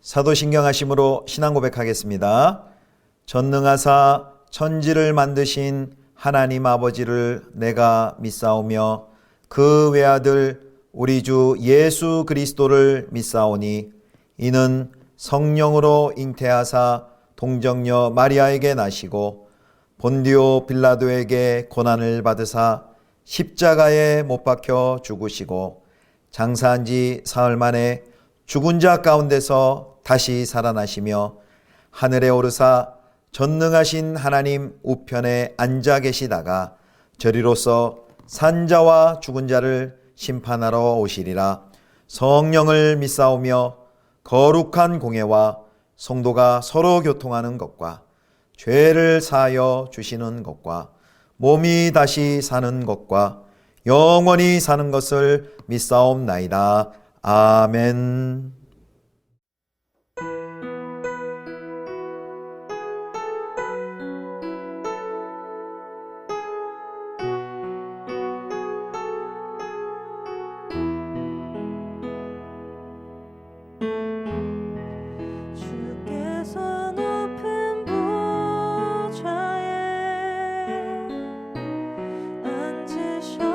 사도신경하심으로 신앙 고백하겠습니다. 전능하사 천지를 만드신 하나님 아버지를 내가 믿사오며 그 외아들 우리 주 예수 그리스도를 믿사오니 이는 성령으로 잉태하사 동정녀 마리아에게 나시고 본디오 빌라도에게 고난을 받으사 십자가에 못 박혀 죽으시고 장사한 지 사흘 만에 죽은 자 가운데서 다시 살아나시며 하늘에 오르사 전능하신 하나님 우편에 앉아 계시다가 저리로서 산자와 죽은 자를 심판하러 오시리라. 성령을 믿사오며 거룩한 공회와 성도가 서로 교통하는 것과 죄를 사하여 주시는 것과 몸이 다시 사는 것과 영원히 사는 것을 믿사옵나이다. 아멘. 주께서 높은 보좌에 앉으셨는데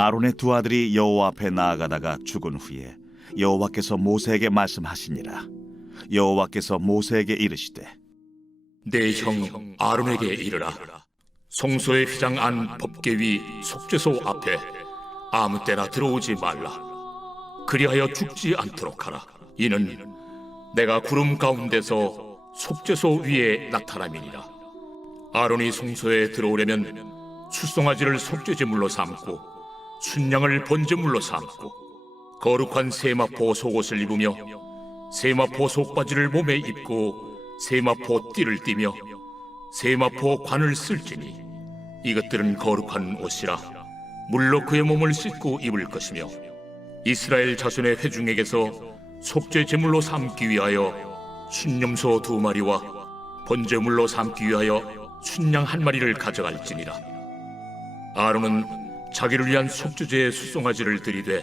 아론의 두 아들이 여호와 앞에 나아가다가 죽은 후에 여호와께서 모세에게 말씀하시니라. 여호와께서 모세에게 이르시되 내 형 아론에게 이르라. 성소의 휘장 안 법궤 위 속죄소 앞에 아무 때나 들어오지 말라. 그리하여 죽지 않도록 하라. 이는 내가 구름 가운데서 속죄소 위에 나타남이니라. 아론이 성소에 들어오려면 수송아지를 속죄제물로 삼고 순양을 번제물로 삼고 거룩한 세마포 속옷을 입으며 세마포 속바지를 몸에 입고 세마포 띠를 띠며 세마포 관을 쓸지니 이것들은 거룩한 옷이라. 물로 그의 몸을 씻고 입을 것이며 이스라엘 자손의 회중에게서 속죄 제물로 삼기 위하여 순념소 2마리와 번제물로 삼기 위하여 순양 1마리를 가져갈지니라. 아론은 자기를 위한 속죄제의 수송아지를 들이되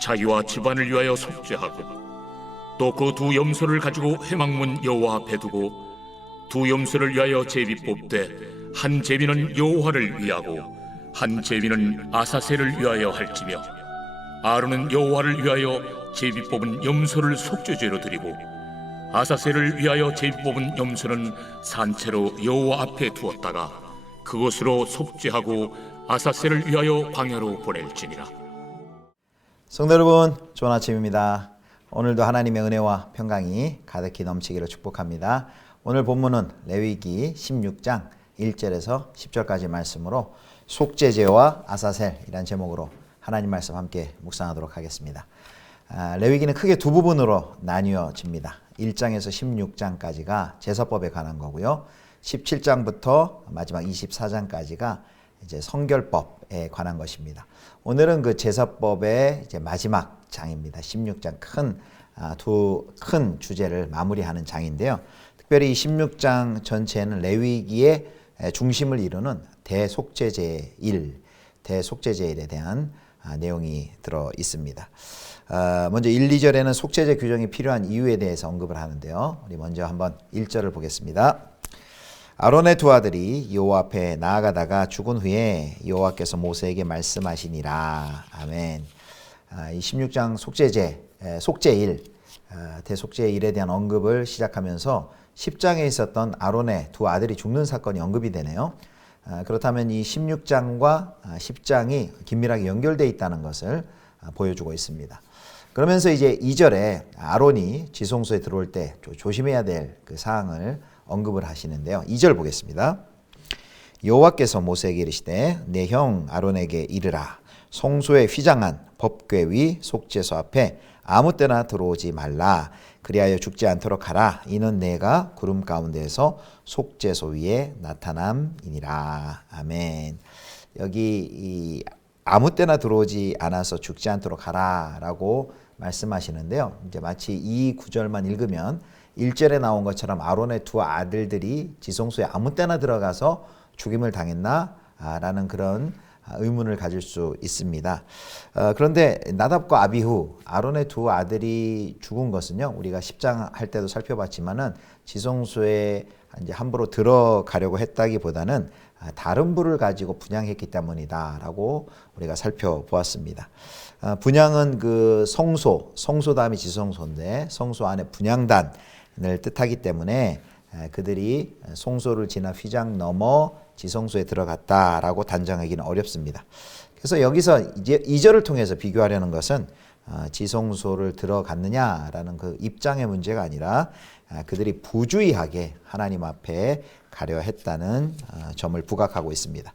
자기와 집안을 위하여 속죄하고 또 그 두 염소를 가지고 회막문 여호와 앞에 두고 두 염소를 위하여 제비 뽑되 한 제비는 여호와를 위하고 한 제비는 아사셀을 위하여 할지며 아론은 여호와를 위하여 제비 뽑은 염소를 속죄제로 드리고 아사셀을 위하여 제비 뽑은 염소는 산채로 여호와 앞에 두었다가 그것으로 속죄하고 아사셀을 위하여 광야로 보낼지니라. 성도 여러분, 좋은 아침입니다. 오늘도 하나님의 은혜와 평강이 가득히 넘치기를 축복합니다. 오늘 본문은 레위기 16장 1절에서 10절까지 말씀으로 속죄제와 아사셀이라는 제목으로 하나님 말씀 함께 묵상하도록 하겠습니다. 레위기는 크게 두 부분으로 나뉘어집니다. 1장에서 16장까지가 제사법에 관한 거고요. 17장부터 마지막 24장까지가 이제 성결법에 관한 것입니다. 오늘은 그 제사법의 이제 마지막 장입니다. 16장 두 큰 주제를 마무리하는 장인데요. 특별히 16장 전체는 레위기의 중심을 이루는 대속죄제일, 대속죄제일에 대한 내용이 들어 있습니다. 먼저 1, 2절에는 속죄제 규정이 필요한 이유에 대해서 언급을 하는데요. 우리 먼저 한번 1절을 보겠습니다. 아론의 두 아들이 여호와 앞에 나아가다가 죽은 후에 여호와께서 모세에게 말씀하시니라. 아멘. 이 16장 속죄일, 대속죄일에 대한 언급을 시작하면서 10장에 있었던 아론의 두 아들이 죽는 사건이 언급이 되네요. 그렇다면 이 16장과 10장이 긴밀하게 연결되어 있다는 것을 보여주고 있습니다. 그러면서 이제 2절에 아론이 지성소에 들어올 때 조심해야 될 그 사항을 언급을 하시는데요. 2절 보겠습니다. 여호와께서 모세에게 이르시되 내 형 아론에게 이르라. 성소에 휘장한 법궤 위 속죄소 앞에 아무 때나 들어오지 말라. 그리하여 죽지 않도록 하라. 이는 내가 구름 가운데에서 속죄소 위에 나타남이니라. 아멘. 여기 아무 때나 들어오지 않아서 죽지 않도록 하라라고 말씀하시는데요. 이제 마치 이 구절만 읽으면 1절에 나온 것처럼 아론의 두 아들들이 지성소에 아무 때나 들어가서 죽임을 당했나? 라는 그런 의문을 가질 수 있습니다. 그런데 나답과 아비후, 아론의 두 아들이 죽은 것은요, 우리가 10장 할 때도 살펴봤지만은 지성소에 이제 함부로 들어가려고 했다기보다는 다른 부를 가지고 분향했기 때문이다라고 우리가 살펴보았습니다. 분향은 그 성소 다음이 지성소인데 성소 안에 분향단을 뜻하기 때문에 그들이 성소를 지나 휘장 넘어 지성소에 들어갔다라고 단정하기는 어렵습니다. 그래서 여기서 이제 2절을 통해서 비교하려는 것은 지성소를 들어갔느냐라는 그 입장의 문제가 아니라 그들이 부주의하게 하나님 앞에 가려 했다는 점을 부각하고 있습니다.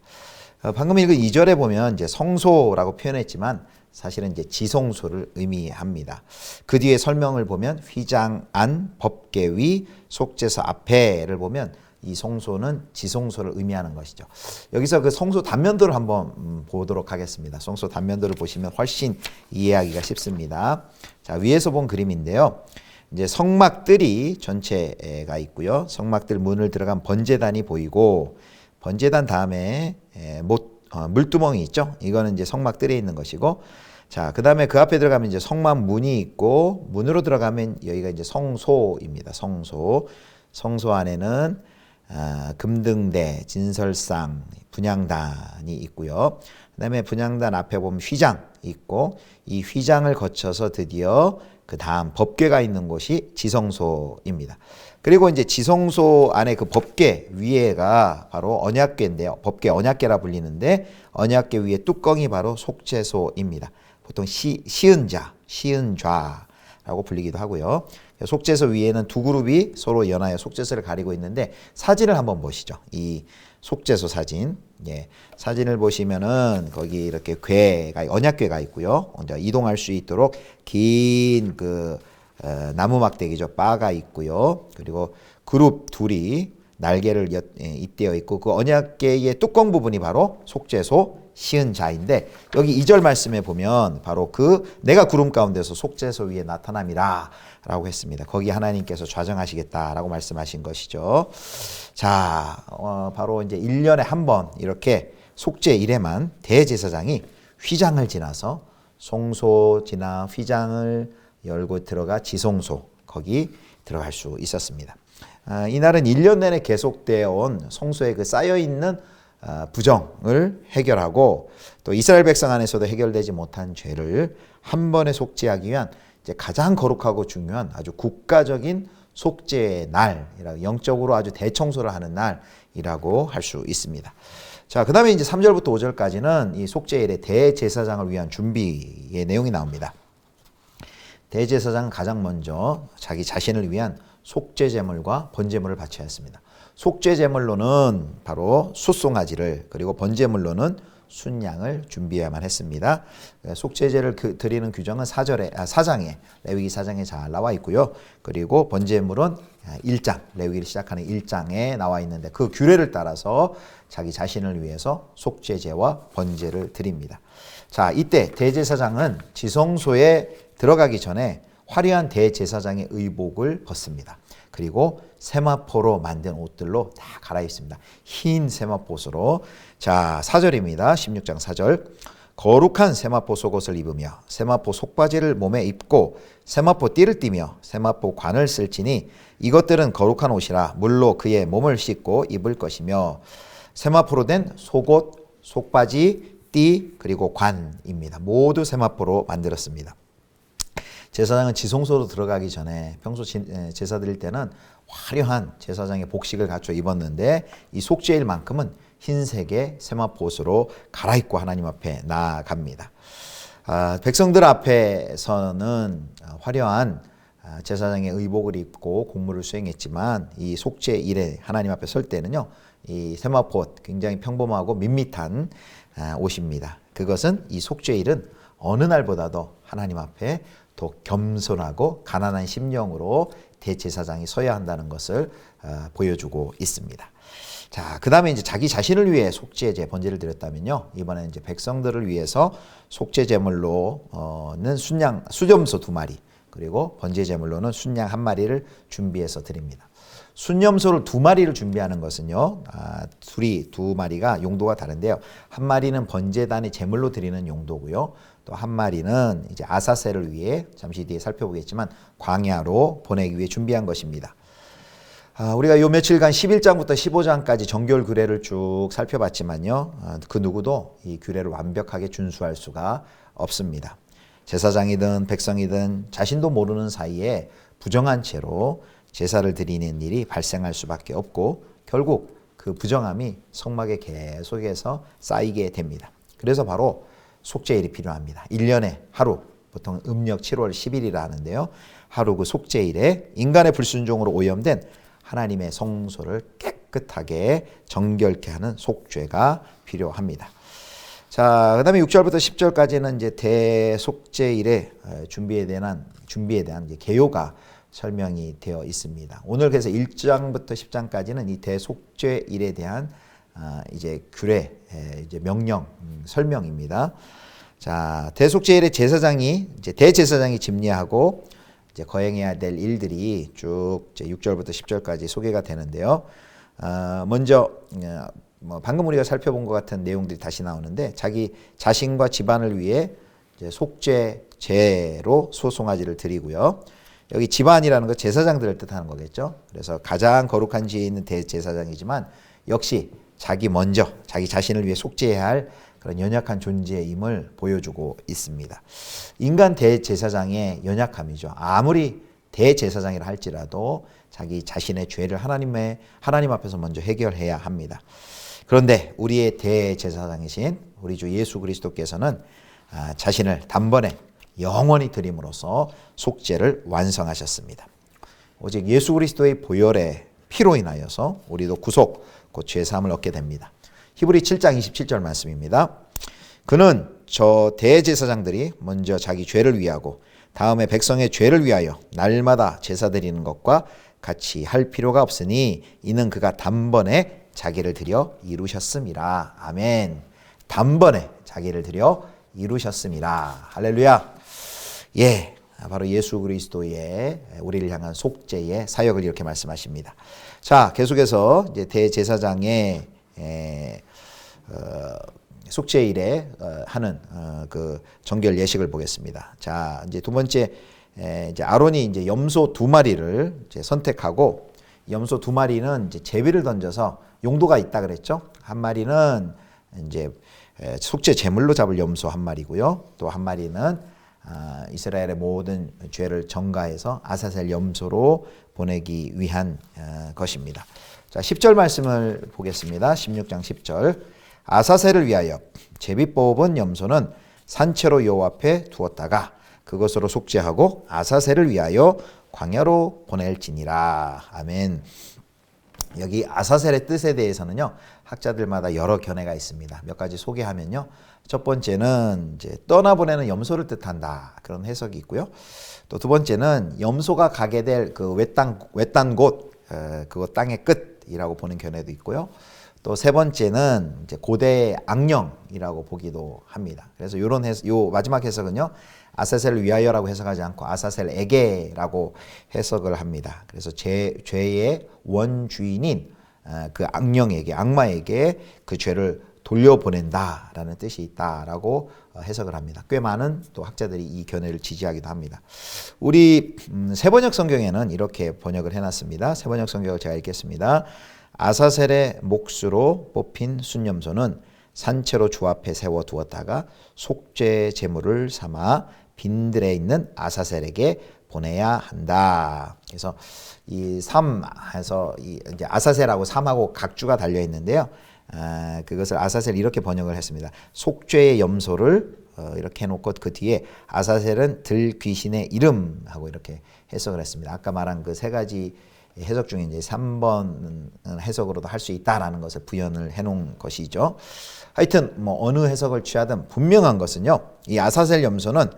방금 읽은 2절에 보면 이제 성소라고 표현했지만 사실은 이제 지성소를 의미합니다. 그 뒤에 설명을 보면 휘장 안 법궤 위 속죄소 앞에를 보면 이 성소는 지성소를 의미하는 것이죠. 여기서 그 성소 단면도를 한번 보도록 하겠습니다. 성소 단면도를 보시면 훨씬 이해하기가 쉽습니다. 자, 위에서 본 그림인데요. 이제 성막들이 전체가 있고요. 성막들 문을 들어간 번제단이 보이고 번제단 다음에 물두멍이 있죠. 이거는 이제 성막들에 있는 것이고, 자, 그 다음에 그 앞에 들어가면 이제 성막 문이 있고, 문으로 들어가면 여기가 이제 성소입니다. 성소 안에는 금등대, 진설상, 분향단이 있고요. 그다음에 분향단 앞에 보면 휘장 있고 이 휘장을 거쳐서 드디어 그 다음 법궤가 있는 곳이 지성소입니다. 그리고 이제 지성소 안에 그 법궤 위에가 바로 언약궤인데요. 법궤 언약궤라 불리는데 언약궤 위에 뚜껑이 바로 속죄소입니다. 보통 시은좌라고 불리기도 하고요. 속죄소 위에는 두 그룹이 서로 연하여 속죄소를 가리고 있는데 사진을 한번 보시죠. 이 속죄소 사진. 예. 사진을 보시면은 거기 이렇게 궤가 언약궤가 있고요. 먼저 이동할 수 있도록 긴 나무 막대기죠. 바가 있고요. 그리고 그룹 둘이 날개를 잇대어 있고 그 언약궤의 뚜껑 부분이 바로 속죄소 시은자인데 여기 2절 말씀에 보면 바로 내가 구름 가운데서 속죄소 위에 나타남이라 라고 했습니다. 거기 하나님께서 좌정하시겠다라고 말씀하신 것이죠. 자, 바로 이제 1년에 한 번 이렇게 속죄 일에만 대제사장이 휘장을 지나서 송소 지나 휘장을 열고 들어가 지성소 거기 들어갈 수 있었습니다. 이날은 1년 내내 계속되어 온 성소에 그 쌓여있는 부정을 해결하고 또 이스라엘 백성 안에서도 해결되지 못한 죄를 한 번에 속죄하기 위한 이제 가장 거룩하고 중요한 아주 국가적인 속죄의 날이라고 영적으로 아주 대청소를 하는 날이라고 할 수 있습니다. 자, 그다음에 이제 3절부터 5절까지는 이 속죄일의 대제사장을 위한 준비의 내용이 나옵니다. 대제사장은 가장 먼저 자기 자신을 위한 속죄제물과 번제물을 바쳐야 했습니다. 속죄제물로는 바로 숫송아지를 그리고 번제물로는 순양을 준비해야만 했습니다. 속죄제를 드리는 규정은 4장에 레위기 4장에 잘 나와 있고요. 그리고 번제물은 1장 레위기를 시작하는 1장에 나와 있는데 그 규례를 따라서 자기 자신을 위해서 속죄제와 번제를 드립니다. 자, 이때 대제사장은 지성소에 들어가기 전에 화려한 대제사장의 의복을 벗습니다. 그리고 세마포로 만든 옷들로 다 갈아입습니다. 흰 세마포스로. 자, 4절입니다. 16장 4절. 거룩한 세마포 속옷을 입으며 세마포 속바지를 몸에 입고 세마포 띠를 띠며 세마포 관을 쓸지니 이것들은 거룩한 옷이라 물로 그의 몸을 씻고 입을 것이며 세마포로 된 속옷, 속바지, 띠 그리고 관입니다. 모두 세마포로 만들었습니다. 제사장은 지성소로 들어가기 전에 평소 제사 드릴 때는 화려한 제사장의 복식을 갖춰 입었는데 이 속죄일만큼은 흰색의 세마포옷으로 갈아입고 하나님 앞에 나아갑니다. 백성들 앞에서는 화려한 제사장의 의복을 입고 공무를 수행했지만 이 속죄일에 하나님 앞에 설 때는요, 이 세마포옷 굉장히 평범하고 밋밋한 옷입니다. 그것은 이 속죄일은 어느 날보다도 하나님 앞에 더 겸손하고 가난한 심령으로 대제사장이 서야 한다는 것을 보여주고 있습니다. 자, 그 다음에 이제 자기 자신을 위해 속죄제 번제를 드렸다면요, 이번에 이제 백성들을 위해서 속죄제물로는 수염소 2마리 그리고 번제제물로는 순양 1마리를 준비해서 드립니다. 순염소를 2마리를 준비하는 것은요, 둘이 2마리가 용도가 다른데요. 1마리는 번제단의 제물로 드리는 용도고요. 또 1마리는 이제 아사셀을 위해 잠시 뒤에 살펴보겠지만 광야로 보내기 위해 준비한 것입니다. 우리가 요 며칠간 11장부터 15장까지 정결 규례를 쭉 살펴봤지만요, 그 누구도 이 규례를 완벽하게 준수할 수가 없습니다. 제사장이든 백성이든 자신도 모르는 사이에 부정한 채로 제사를 드리는 일이 발생할 수밖에 없고 결국 그 부정함이 성막에 계속해서 쌓이게 됩니다. 그래서 바로 속죄일이 필요합니다. 1년에 하루, 보통 음력 7월 10일이라 하는데요, 하루 그 속죄일에 인간의 불순종으로 오염된 하나님의 성소를 깨끗하게 정결케 하는 속죄가 필요합니다. 자, 그 다음에 6절부터 10절까지는 이제 대속죄일의 준비에 대한 이제 개요가 설명이 되어 있습니다. 오늘 그래서 1장부터 10장까지는 이 대속죄일에 대한 이제 규례, 이제 명령, 설명입니다. 자, 대속죄일의 대제사장이 집례하고 이제 거행해야 될 일들이 쭉 이제 6절부터 10절까지 소개가 되는데요. 먼저 방금 우리가 살펴본 것 같은 내용들이 다시 나오는데 자기 자신과 집안을 위해 이제 속죄제로 소송아지를 드리고요. 여기 집안이라는 거 제사장들을 뜻하는 거겠죠. 그래서 가장 거룩한 지에 있는 대제사장이지만 역시 자기 먼저 자기 자신을 위해 속죄해야 할 그런 연약한 존재임을 보여주고 있습니다. 인간 대제사장의 연약함이죠. 아무리 대제사장이라 할지라도 자기 자신의 죄를 하나님 앞에서 먼저 해결해야 합니다. 그런데 우리의 대제사장이신 우리 주 예수 그리스도께서는 자신을 단번에 영원히 드림으로써 속죄를 완성하셨습니다. 오직 예수 그리스도의 보혈의 피로 인하여서 우리도 구속, 곧 죄사함을 얻게 됩니다. 히브리 7장 27절 말씀입니다. 그는 저 대제사장들이 먼저 자기 죄를 위하고 다음에 백성의 죄를 위하여 날마다 제사 드리는 것과 같이 할 필요가 없으니 이는 그가 단번에 자기를 드려 이루셨음이라. 아멘. 단번에 자기를 드려 이루셨음이라. 할렐루야. 예, 바로 예수 그리스도의 우리를 향한 속죄의 사역을 이렇게 말씀하십니다. 자, 계속해서 이제 대제사장의 속죄일에 하는 그 정결 예식을 보겠습니다. 자, 이제 두 번째, 이제 아론이 이제 염소 2마리를 이제 선택하고, 염소 2마리는 이제 제비를 던져서 용도가 있다 그랬죠. 한 마리는 이제 속죄 제물로 잡을 염소 1마리고요. 또 1마리는 이스라엘의 모든 죄를 전가해서 아사셀 염소로 보내기 위한 것입니다. 자, 10절 말씀을 보겠습니다. 16장 10절. 아사셀을 위하여 제비 뽑은 염소는 산채로 여호와 앞에 두었다가 그것으로 속죄하고 아사셀을 위하여 광야로 보낼지니라. 아멘. 여기 아사셀의 뜻에 대해서는요, 학자들마다 여러 견해가 있습니다. 몇 가지 소개하면요. 첫 번째는 이제 떠나보내는 염소를 뜻한다. 그런 해석이 있고요. 또 두 번째는 염소가 가게 될 그 외딴 곳, 그거 땅의 끝이라고 보는 견해도 있고요. 또 세 번째는 이제 고대의 악령이라고 보기도 합니다. 그래서 요 마지막 해석은요, 아사셀을 위하여라고 해석하지 않고 아사셀에게라고 해석을 합니다. 그래서 죄의 원주인인 그 악령에게, 악마에게 그 죄를 돌려보낸다라는 뜻이 있다라고 해석을 합니다. 꽤 많은 또 학자들이 이 견해를 지지하기도 합니다. 우리 새번역 성경에는 이렇게 번역을 해놨습니다. 새번역 성경을 제가 읽겠습니다. 아사셀의 몫으로 뽑힌 순염소는 산채로 주 앞에 세워두었다가 속죄 제물을 삼아 빈들에 있는 아사셀에게 보내야 한다. 그래서 이 삼에서 이제 아사셀하고 삼하고 각주가 달려 있는데요. 그것을 아사셀 이렇게 번역을 했습니다. 속죄의 염소를 이렇게 해놓고 그 뒤에 아사셀은 들 귀신의 이름하고 이렇게 해석을 했습니다. 아까 말한 그 세 가지 해석 중에 이제 3번 해석으로도 할 수 있다라는 것을 부연을 해놓은 것이죠. 하여튼 뭐 어느 해석을 취하든 분명한 것은요, 이 아사셀 염소는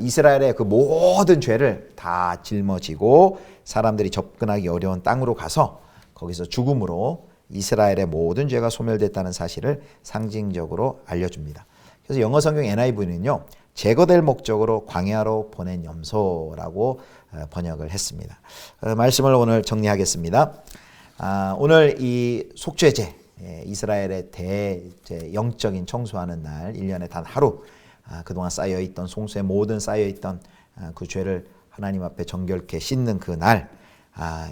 이스라엘의 그 모든 죄를 다 짊어지고 사람들이 접근하기 어려운 땅으로 가서 거기서 죽음으로 이스라엘의 모든 죄가 소멸됐다는 사실을 상징적으로 알려줍니다. 그래서 영어 성경 NIV는요, 제거될 목적으로 광야로 보낸 염소라고 번역을 했습니다. 말씀을 오늘 정리하겠습니다. 오늘 이 속죄제, 이스라엘의 영적인 청소하는 날, 1년에 단 하루, 그동안 쌓여있던 송수의 모든 쌓여있던 그 죄를 하나님 앞에 정결케 씻는 그 날,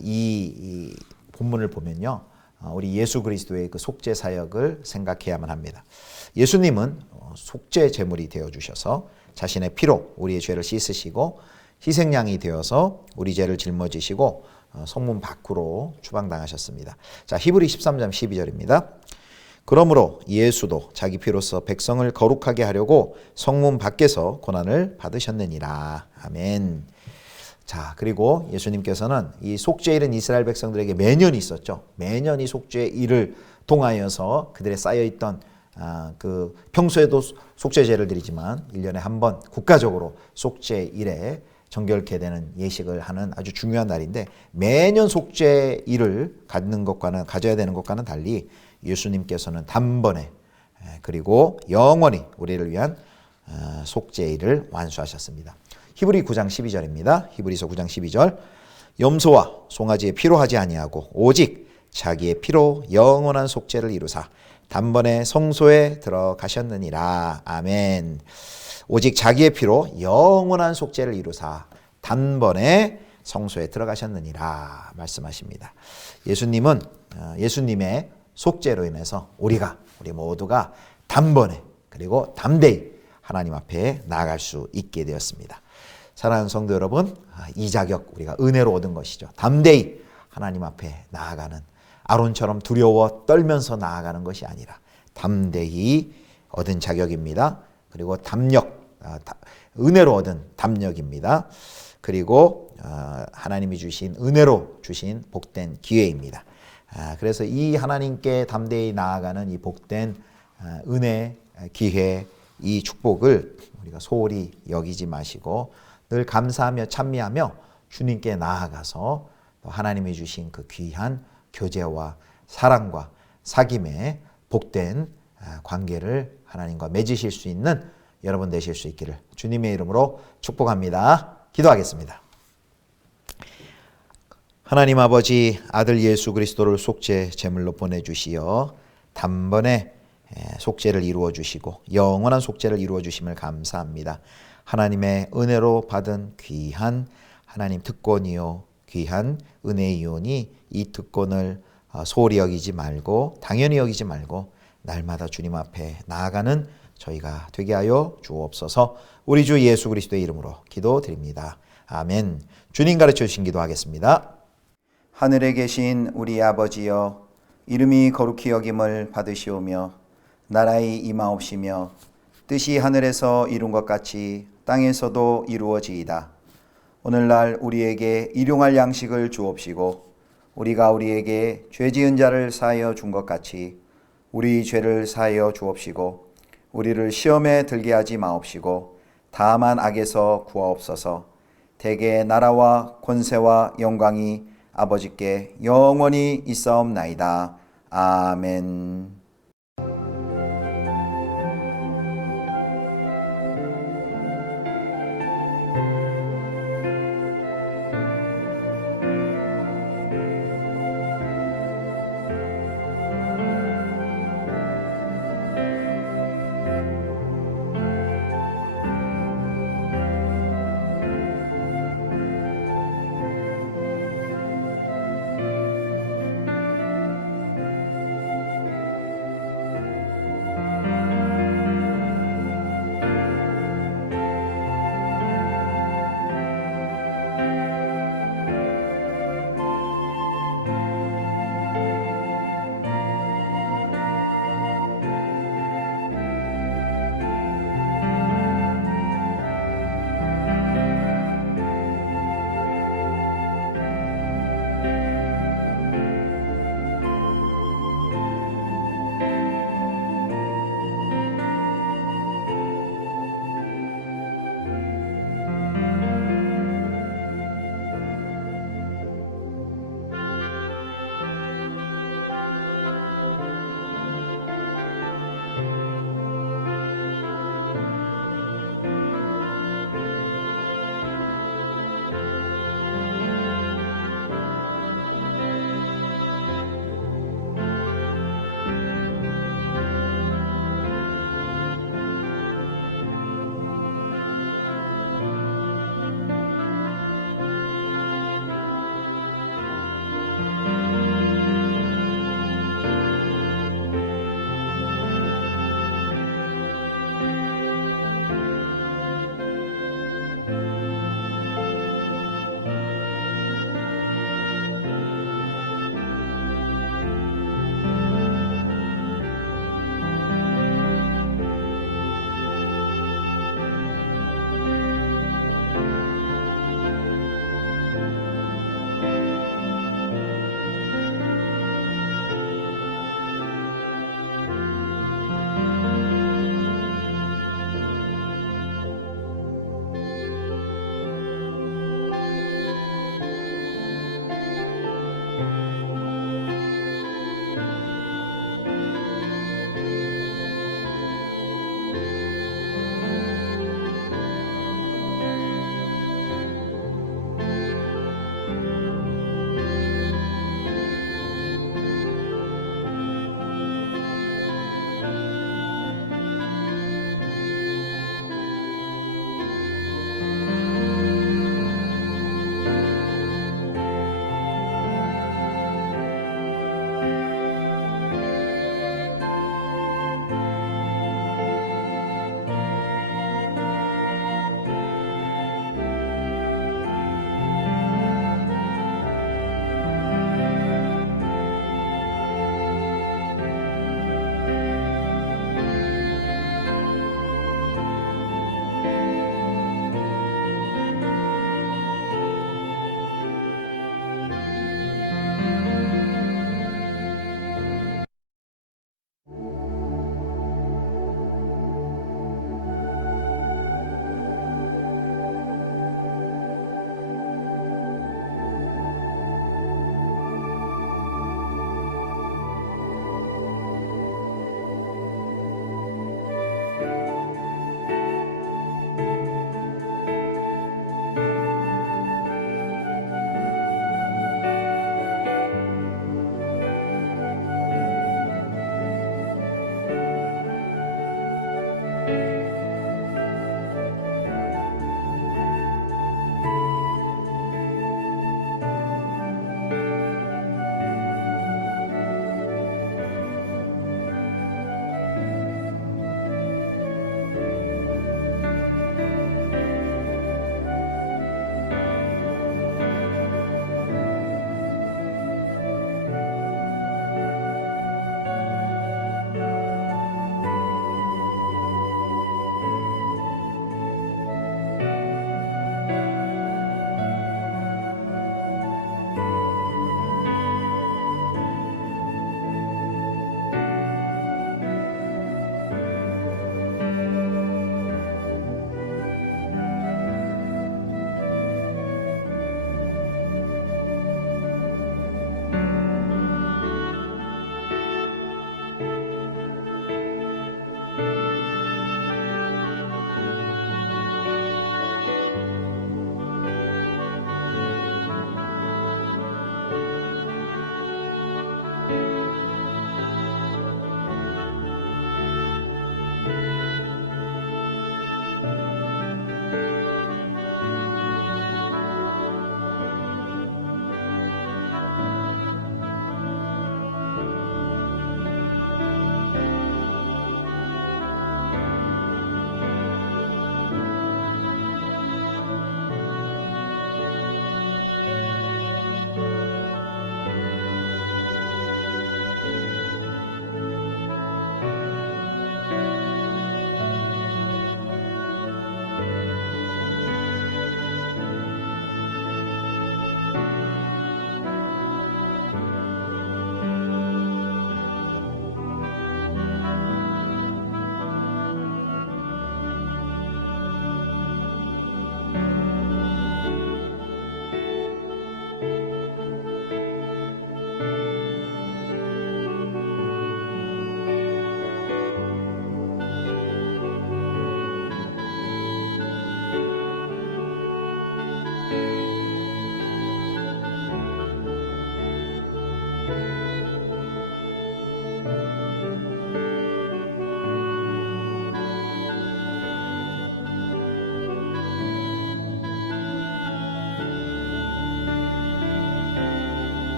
이 본문을 보면요, 우리 예수 그리스도의 그 속죄 사역을 생각해야만 합니다. 예수님은 속죄 제물이 되어 주셔서 자신의 피로 우리의 죄를 씻으시고 희생양이 되어서 우리 죄를 짊어지시고 성문 밖으로 추방당하셨습니다. 자, 히브리 13장 12절입니다. 그러므로 예수도 자기 피로써 백성을 거룩하게 하려고 성문 밖에서 고난을 받으셨느니라. 아멘. 자, 그리고 예수님께서는 이 속죄일은 이스라엘 백성들에게 매년 있었죠. 매년 이 속죄일을 통하여서 그들의 쌓여있던 그 평소에도 속죄제를 드리지만 1년에 한 번 국가적으로 속죄일에 정결케 되는 예식을 하는 아주 중요한 날인데, 매년 속죄일을 가져야 되는 것과는 달리 예수님께서는 단번에 그리고 영원히 우리를 위한 속죄일을 완수하셨습니다. 히브리 9장 12절입니다. 히브리서 9장 12절. 염소와 송아지의 피로 하지 아니하고 오직 자기의 피로 영원한 속죄를 이루사 단번에 성소에 들어가셨느니라. 아멘. 오직 자기의 피로 영원한 속죄를 이루사 단번에 성소에 들어가셨느니라 말씀하십니다. 예수님은 예수님의 속죄로 인해서 우리 모두가 단번에 그리고 담대히 하나님 앞에 나아갈 수 있게 되었습니다. 사랑하는 성도 여러분, 이 자격 우리가 은혜로 얻은 것이죠. 담대히 하나님 앞에 나아가는, 아론처럼 두려워 떨면서 나아가는 것이 아니라 담대히 얻은 자격입니다. 그리고 은혜로 얻은 담력입니다. 그리고 하나님이 주신 은혜로 주신 복된 기회입니다. 그래서 이 하나님께 담대히 나아가는 이 복된 은혜, 기회, 이 축복을 우리가 소홀히 여기지 마시고 늘 감사하며 찬미하며 주님께 나아가서 하나님이 주신 그 귀한 교제와 사랑과 사귐의 복된 관계를 하나님과 맺으실 수 있는 여러분 되실 수 있기를 주님의 이름으로 축복합니다. 기도하겠습니다. 하나님 아버지, 아들 예수 그리스도를 속죄 제물로 보내주시어 단번에 속죄를 이루어 주시고 영원한 속죄를 이루어 주심을 감사합니다. 하나님의 은혜로 받은 귀한 하나님 특권이요, 귀한 은혜이오니 이 특권을 소홀히 여기지 말고 당연히 여기지 말고 날마다 주님 앞에 나아가는 저희가 되게 하여 주옵소서. 우리 주 예수 그리스도의 이름으로 기도드립니다. 아멘. 주님 가르쳐 주신 기도하겠습니다. 하늘에 계신 우리 아버지여, 이름이 거룩히 여김을 받으시오며 나라의 임하옵시며 뜻이 하늘에서 이룬 것 같이 땅에서도 이루어지이다. 오늘날 우리에게 일용할 양식을 주옵시고 우리가 우리에게 죄 지은 자를 사하여 준 것 같이 우리 죄를 사하여 주옵시고 우리를 시험에 들게 하지 마옵시고 다만 악에서 구하옵소서. 대개 나라와 권세와 영광이 아버지께 영원히 있사옵나이다. 아멘.